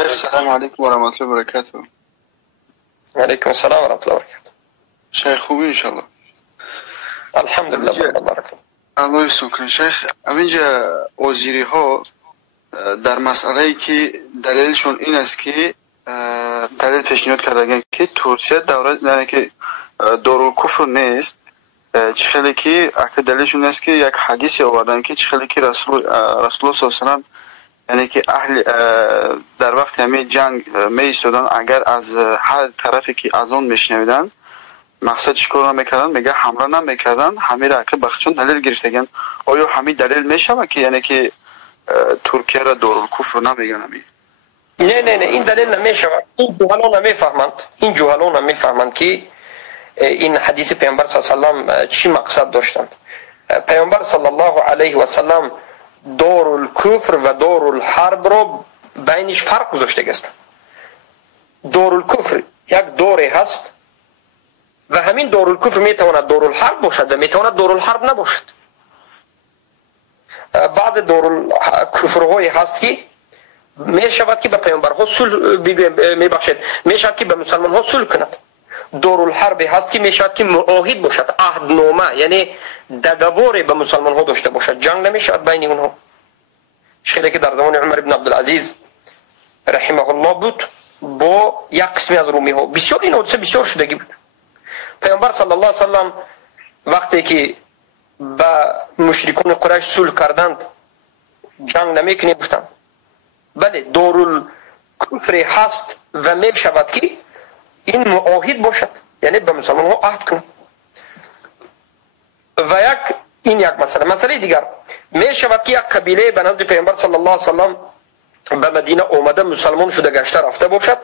شيخ السلام عليكم ورحمة الله وبركاته. وعليكم السلام ورحمة الله وبركاته. شيخ خوبی ان شاء الله. الحمد لله بارك الله. الله شکر. شیخ اینجا وزیری ها در مسئله که دلیلشون این است که دلیل پیشنهاد کردن که ترکیه دوره که دارالکفر نیست، چخیلی که اگه دلیلشون است که یک حدیثی آوردن که چخیلی که رسول الله صلی الله علیه و سلم یعنی که اهل در وقت همه جنگ می ایستادن اگر از هر طرفی که از اون میشنویدن مقصد چیکار نمیکردن، میگه حمله نمیکردن، همه را که بخشون دلیل گرفتگن. آیا همین دلیل میشه که یعنی که ترکیه را دارالکفر نمیگن؟ نه این دلیل نمیشه. این جوهلان نمیفهمند که این حدیث پیامبر صلی الله علیه و سلم چی مقصد داشتند. پیامبر صلی الله علیه و سلم دارالکفر و دارالحرب را بینش فرق گذاشته است. دارالکفر یک دوره هست و همین دارالکفر میتواند دارالحرب باشد و میتواند دارالحرب نباشد. بعض دارالکفرهایی هست که میشود که به پیامبرها صلح میبخشد، میشود که به مسلمان ها صلح کند. دارالحرب هست که میشود که معاهد باشد، عهدنامه یعنی دگوار به مسلمان ها داشته باشد، جنگ نمیشود بین اونها. شکلی که در زمان عمر بن عبدالعزیز رحمه الله بود با یک قسمی از رومی ها، بسیار این حادثه بسیار شدگی بود. پیامبر صلی الله علیه و سلم وقتی که با مشرکان قریش صلح کردند جنگ نمیکنه گفتند بله دارالکفر هست و می شود که این معاهد باشد، یعنی به مسلمان ها عهد کنند. و این یک مسئله دیگر می شود که یک قبیله به نزد پیامبر صلی الله علیه و سلم به مدینه آمده مسلمان شده گشته رفته باشد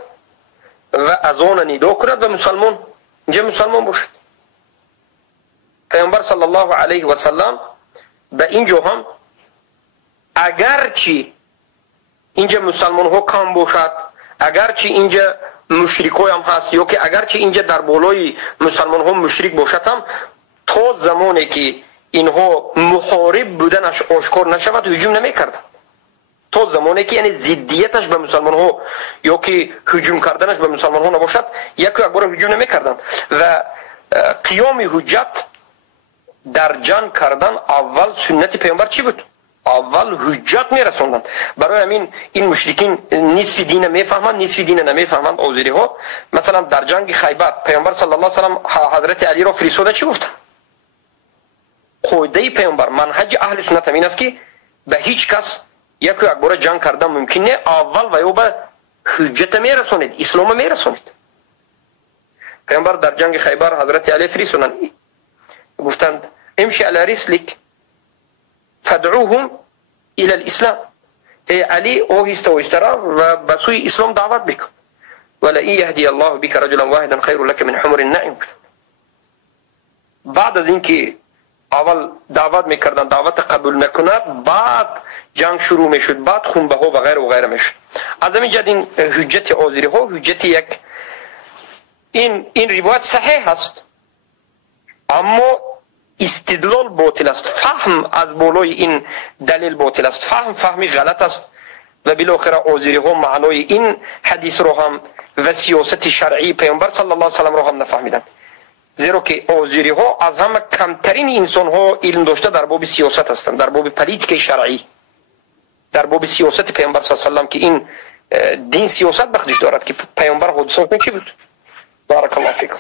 و از آن ندا کند و مسلمان اینجا مسلمان باشد. پیامبر صلی الله علیه و سلم به اینجا هم اگرچه اینجا مسلمان ها کم باشد، اگرچه اینجا مشرکای هم هست یا که اگرچه اینجا در بالای مسلمان ها مشرک باشد هم تا زمانی که اینها محارب بودنش آشکار نشود هجوم نمی کردن. تا زمانی که یعنی ضدیتش به مسلمان ها یا که هجوم کردنش به مسلمان ها نباشد یک بار هجوم نمی کردن. و قیام حجت در جنگ کردن اول سنت پیامبر چی بود؟ اول حجت می رسوندن. برای همین این مشرکین نصف دین میفهمند نصف دین نمیفهمند. آذری ها مثلا در جنگ خیبر پیامبر صلی الله علیه و سلم حضرت علی را فرستاده چی گفتن؟ قاعده پیامبر منهج اهل سنت این است که به هیچ کس یک بار جنگ کردن ممکن نه، اول و یا به حجت می رسونید، اسلام می رسونید. پیامبر در جنگ خیبر حضرت علی فرستادن گفتند امشي على رسلك فادعوهم الى الاسلام. ای علی اوهسته و و به سوی اسلام دعوت بکن. ولئن يهدي الله بك رجلا واحدا خير لك من حمر النعم. بعد از اینکه اول دعوت میکردن دعوت قبول نکند، بعد جنگ شروع میشد، بعد خونبه ها و غیره و غیره میشد. از همین جد این حجت آذری ها حجت یک این روایت صحیح است اما استدلال باطل است، فهم از بالای این دلیل باطل است، فهمی غلط است و بالاخره آذری ها معنای این حدیث رو هم و سیاست شرعی پیامبر صلی الله علیه و سلم رو هم نفهمیدند. زیرا که آذری ها از همه کمترین انسان ها علم داشته در باب سیاست هستند، در باب پلیتیک شرعی، در باب سیاست پیامبر صلی الله علیه و سلم که این دین سیاست بخشش دارد که پیامبر حدیث چی بود. بارک الله فیکم.